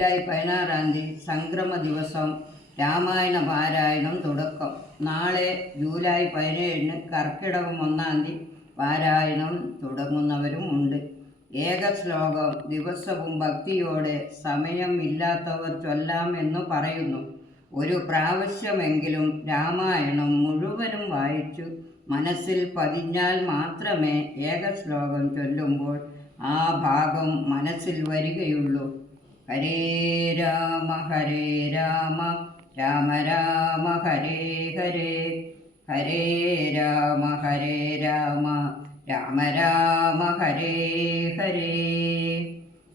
July പതിനാറാം തീയതി സംക്രമ ദിവസം രാമായണ പാരായണം തുടക്കം. നാളെ ജൂലൈ പതിനേഴിന് കർക്കിടകം ഒന്നാം തീയതി പാരായണം തുടങ്ങുന്നവരും ഉണ്ട്. ഏക ശ്ലോകം ദിവസവും ഭക്തിയോടെ സമയം ഇല്ലാത്തവർ ചൊല്ലാമെന്ന് പറയുന്നു. ഒരു പ്രാവശ്യമെങ്കിലും രാമായണം മുഴുവനും വായിച്ചു മനസ്സിൽ പതിഞ്ഞാൽ മാത്രമേ ഏക ശ്ലോകം ചൊല്ലുമ്പോൾ ആ ഭാഗം മനസ്സിൽ വരികയുള്ളൂ. ഹരേ രാമ ഹരേ രാമ രാമ രാമ ഹരേ ഹരേ ഹരേ രാമ ഹരേ രാമ രാമ രാമ ഹരേ ഹരേ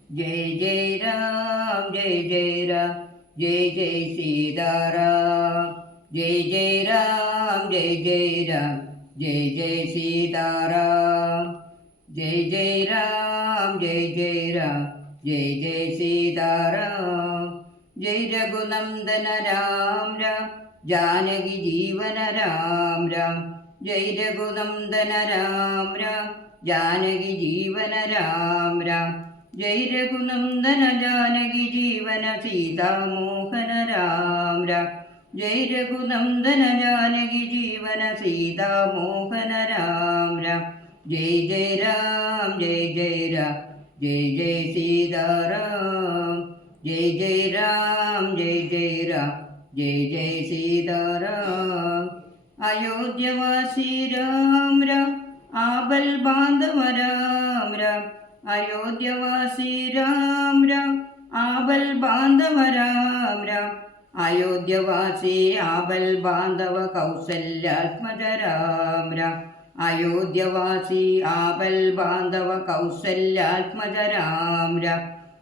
ജയ് ജയ് രാം ജയ് ജയ് രാം ജയ് ജയ് സീതാറാം ജയ് ജയ് രാം ജയ് ജയ് രാം ജയ് ജയ് സീതാറാം ജയ് ജയ് രാം ജയ് ജയ് രാം ജയ് ജയ് സീതാറാം ജയ് രഘുനന്ദന രാം രാം ജാനകി ജീവന രാം രാം ജയ് രഘുനന്ദന രാം രാം ജാനകി ജീവന രാം രാം ജയ് രഘുനന്ദന ജാനകി ജീവന സീതാമോഹന രാം രാം ജയ് രഘുനന്ദന ജാനകി ജീവന സീതാമോഹന രാം രാം ജയ് ജയ് രാം ജയ് ജയ് രാം. ജയ് ജയ് സീതാറാം ജയ് ജയ് രാം ജയ് ജയ് രാം ജയ് ജയ് സീതാറാം. അയോധ്യവാസി രാം രാം ആബൽ ബാന്ധവ രാം രാം. അയോധ്യവാസി രാം രാം ആബൽ ബാന്ധവ രാം രാം. അയോധ്യവാസി ആബൽ ബാന്ധവ കൗസല്യാത്മജ രാം രാം. അയോധ്യവാസി ആപൽ ബാന്ധവ കൗസല്യാത്മജ രാം.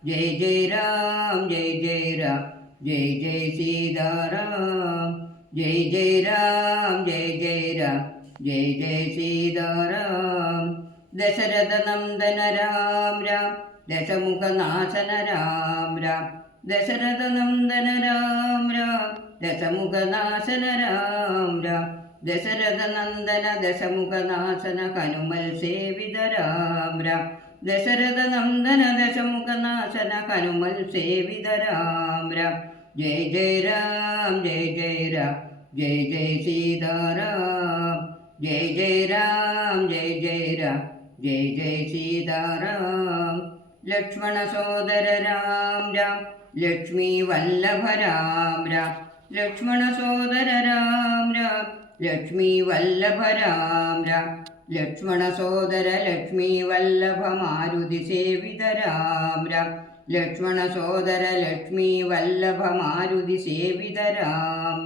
ജയ ജയ രാം ജയ ജയ രാം ജയ ജയ സീതാറാം ജയ ജയ രാം ജയ ജയ രാം ജയ ജയ സീതാറാം. ദശരഥ നന്ദന രാം രാം ദശമുഖനാശന രാം രാം. ദശരഥ നന്ദന രാം രാം ദശമുഖനാശന രാം രാം. ദശരഥ നന്ദന ദശമുഖനാശന കനുമൽ സേവിത രാം രാം ദശരഥ നന്ദന ദശമുഖനാശന കനുമൽ സേവിത രാം രാം ജയ ജയ രാം ജയ ജയ രാം ജയ ജയ സീതാരാം. ജയ ജയ രാം ജയ ജയ രാം ജയ ജയ സീതാരാം. ലക്ഷ്മണ സോദര രാം രാം ലക്ഷ്മി വല്ലഭ രാം രാം. ലക്ഷ്മണ സോദര രാം രാം ലക്ഷ്മി വല്ലഭ രാം. ലക്ഷ്മണ സോദര ലക്ഷ്മീ വല്ലഭ മാരുതി സേവിത രാം ലക്ഷ്മണ സോദര ലക്ഷ്മീ വല്ലഭ മാരുതി സേവിത രാം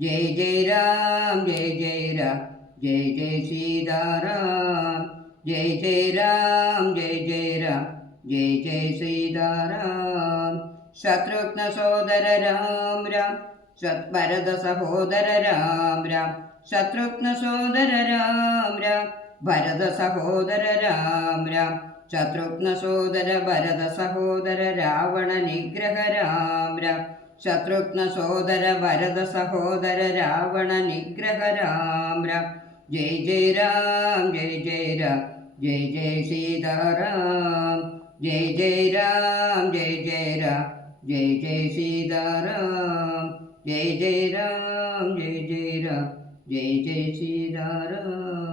ജയ ജയ രാം ജയ ജയ രാം ജയ ജയ സീതാറാം. ജയ ജയ രാം ജയ ജയ രാം ജയ ജയ സീതാറാം. ശത്രുഘ്ന സോദര രാം രാം. सत् राम सहोदर राम्रा शत्रुघ्न राम राम्र भरद सहोदर राम्रा शत्रुघ्नसहोदर भरद सहोदर राम निग्रह राम्र शत्रुघ्नसहोदर भरद सहोदर रावण निग्रह राम्रा जय जय राम जय जय सीताराम। जय जय राम जय जय राम जय जय सीताराम। ജയ ജയ രാം ജയ ജയ രാം ജയ ജയ സീതാറാം